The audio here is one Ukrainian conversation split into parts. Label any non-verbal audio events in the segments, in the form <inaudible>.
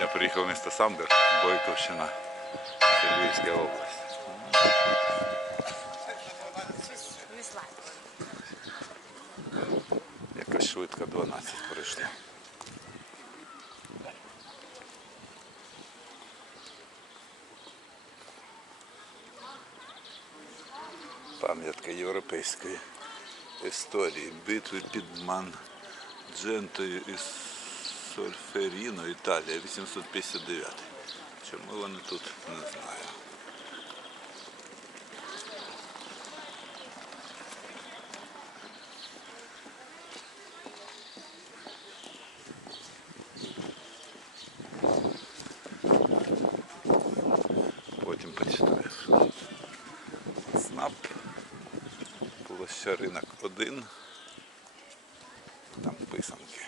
Я приїхав в місто Самбір, Бойковщина, Львівська область. Якось швидко 12 пройшло. Пам'ятка європейської історії. Битви під Манджентою і Сольферіно, Італія, 859. Чому вони тут, не знаю. Потім почитаю. СНАП. Площа ринок 1. Там писанки.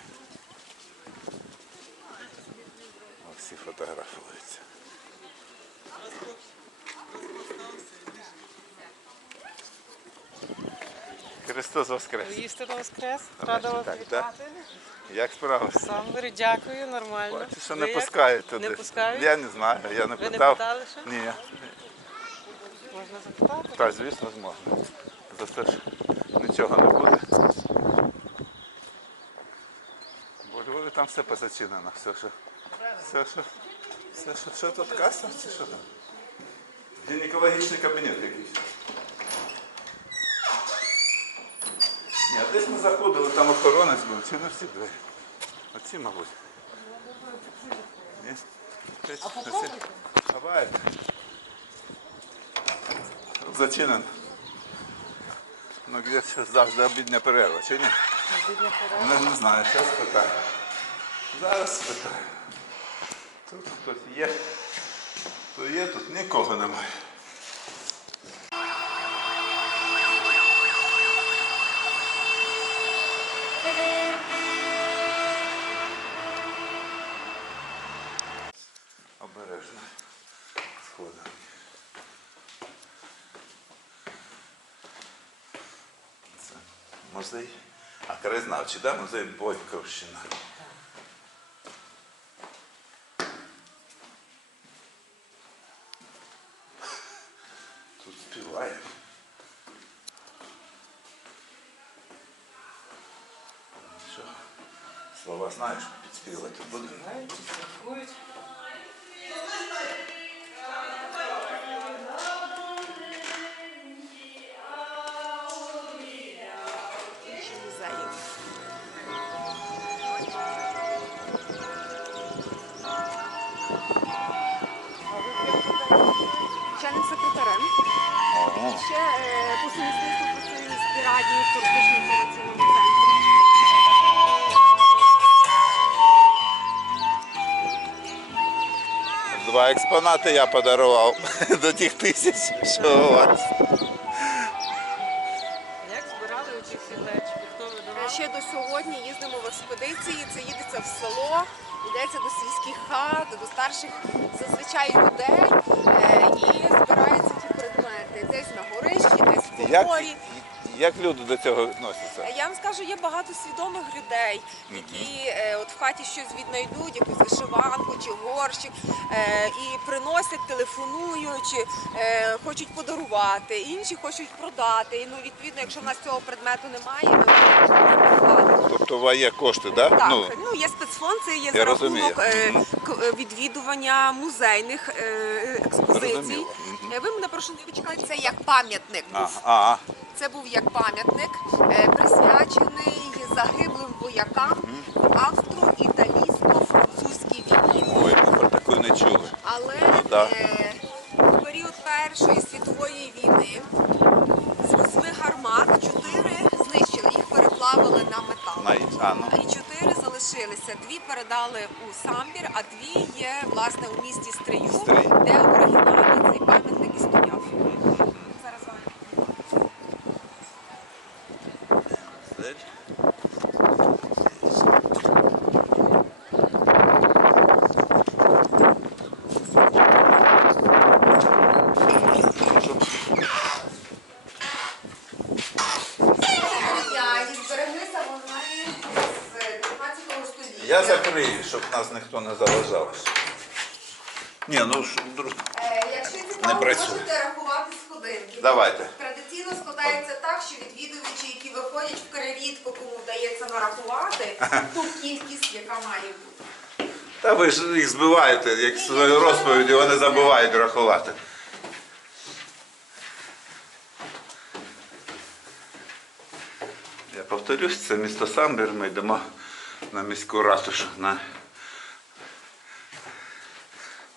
Всі фотографуються. Христос Воскрес! Істина Воскрес. Рада вас так, да? Як справи? Сам говорю, дякую, нормально. Бачу, що Ви не як? пускають туди. Не пускають? Я не знаю, я не Ви не питав. питали ще? Ні. Можна запитати? Так, звісно, зможна. За це ж нічого не буде. Бо у Львові там все позачинено. Все, що. Все, що. Все, що, що тут каса чи що там? Гінекологічний кабінет якийсь. Ні, а десь ми заходили, там охоронець був, чи не всі двері. Оці, мабуть. А попробуйте. Давай. Зачинено. Ну где сейчас завжди обідня перерва, чи ні? Бідна пора. Не, не знаю, зараз спитаю. Зараз спитаю. Тут хтось є. Хто є, тут нікого немає. Обережно. Сходимо. Це музей. А краєзнавчий, да? Музей Бойковщина. Тут співають. Що? Слова знаєш, будемо? Дякують. Секретарем. Ще по сумісництву працюю в експонати я подарував <laughs> до тих тисяч, що у вас. Як збирали у цих? Хто Е, видавав? Ще до сьогодні їздимо в експедиції. Це їдеться в село, йдеться до сільських хат, до старших зазвичай людей е, і збираються ті предмети. Десь на горищі, десь в Як, коморі. Як люди до цього відносяться? Е, Я вам скажу, є багато свідомих людей, які е, от в хаті щось віднайдуть, якусь вишиванку чи горщик, е, і приносять, телефонують, е, хочуть подарувати, інші хочуть продати. І Ну, відповідно, якщо в нас цього предмету немає, ми можемо. Тобто у вас є кошти, да? Так, Ну, ну є спецфонд, це є за розумію. рахунок е, к- е, відвідування музейних е, експозицій. Зрозуміло. Е, Ви мене прошу не почекайте, це як пам'ятник. був. а, Це був як пам'ятник, е, присвячений загиблим воякам в австро-італійсько-французькій війні. ой, ми про таку не чули. Але Ну, да. е, в період Першої світової війни з восьми гармат чотири знищили, їх переплавили на метал. На, а, ну. І чотири залишилися. Дві передали у самбір, а дві є власне у місті Стрию, Стрий. де оригінальний цей пам'ятник і. Зараз. Я і збереглися вони з 15 століття. Я закрию, щоб нас ніхто не заважав. Ні, ну друг- Е, Якщо Не цікаво, працює. можете рахувати сходинки. Давайте. Традиційно складається так, що відвідувачі, які виходять вкрай рідко, кому вдається нарахувати <laughs> ту кількість, яка має бути. Та ви ж їх збиваєте, як свою розповіді, вони забувають рахувати. Я повторюсь, це місто Самбір, ми йдемо на міську ратушу. На...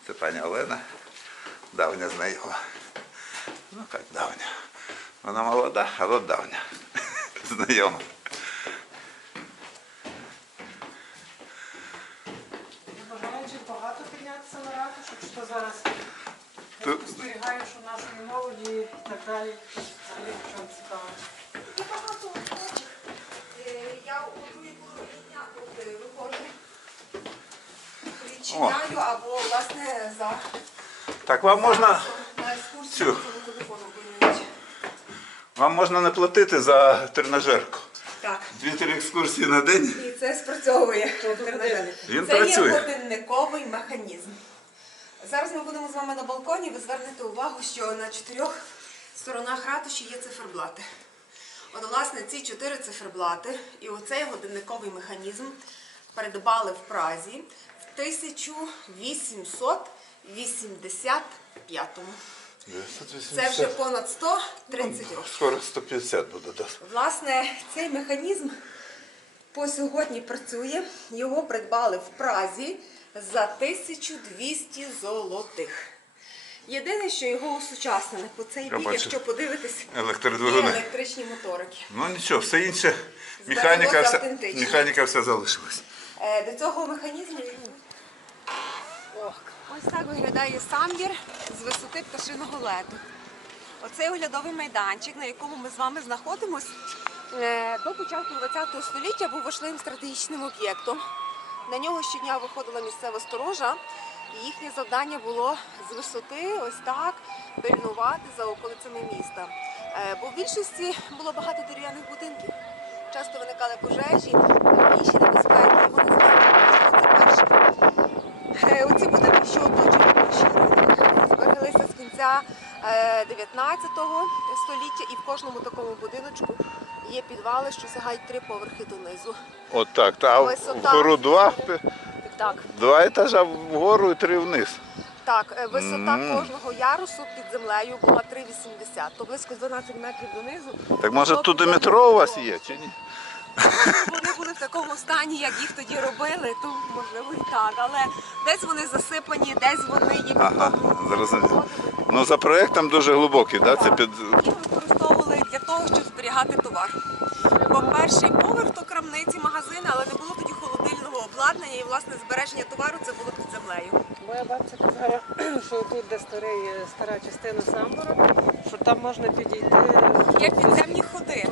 Це пані Олена, давня знайома. Ну як давня. Вона молода, але давня. <laughs> Знайома. Бажаючих багато піднятися на ратушу, чи то зараз Тут- спостерігаєш у нашої молоді і так далі. Взагалі, в чому цікаво. І багато охочих. Е, Я у другій половині дня тут е, виходжу, відчиняю або, власне, за Так вам можна. на екскурсію Вам можна не платити за тренажерку. Так. Дві-три екскурсії на день. І це спрацьовує. Він це працює. є годинниковий механізм. Зараз ми будемо з вами на балконі. Ви звернете увагу, що на чотирьох сторонах ратуші є циферблати. От, власне, ці чотири циферблати і оцей годинниковий механізм придбали в Празі в 1885-му. Це вже понад 130 років. Скоро 150 буде. Да? Власне, цей механізм по сьогодні працює. Його придбали в Празі за 1200 золотих. Єдине, що його усучаснили по цей бік, бачу. якщо подивитись, є електричні моторики. Ну нічого, все інше. Механіка вся, механіка вся залишилась. Е, До цього механізму Ох, ось так виглядає самбір з висоти пташиного лету. Оцей оглядовий майданчик, на якому ми з вами знаходимось, е, до початку ХХ століття був важливим стратегічним об'єктом. На нього щодня виходила місцева сторожа, і їхнє завдання було з висоти ось так пильнувати за околицями міста. Е, Бо в більшості було багато дерев'яних будинків. Часто виникали пожежі, інші небезпеки, і вони захищали перші. Е, Оці будинки, що оточують наші ринок, збереглися з кінця е, 19 століття, і в кожному такому будиночку є підвали, що сягають три поверхи донизу. От так. Та Висота. вгору два, Так, два етажа вгору і три вниз. так, е, висота Мгм. кожного ярусу під землею була 3,80, то близько 12 метрів донизу. Так може тут і метро у вас є, чи ні? Вони були в такому стані, як їх тоді робили, то можливо і так. Але десь вони засипані, десь вони є Ага, зрозумів. Ну за проєктом дуже глибокий, да? Це під. Їх використовували для того, щоб зберігати товар. Бо перший поверх то крамниці, магазини, але не було тоді холодильного обладнання і власне збереження товару це було під землею. Моя бабця казала, <clears throat> що тут, де старий, стара частина самбора, що там можна підійти. Є підземні ходи.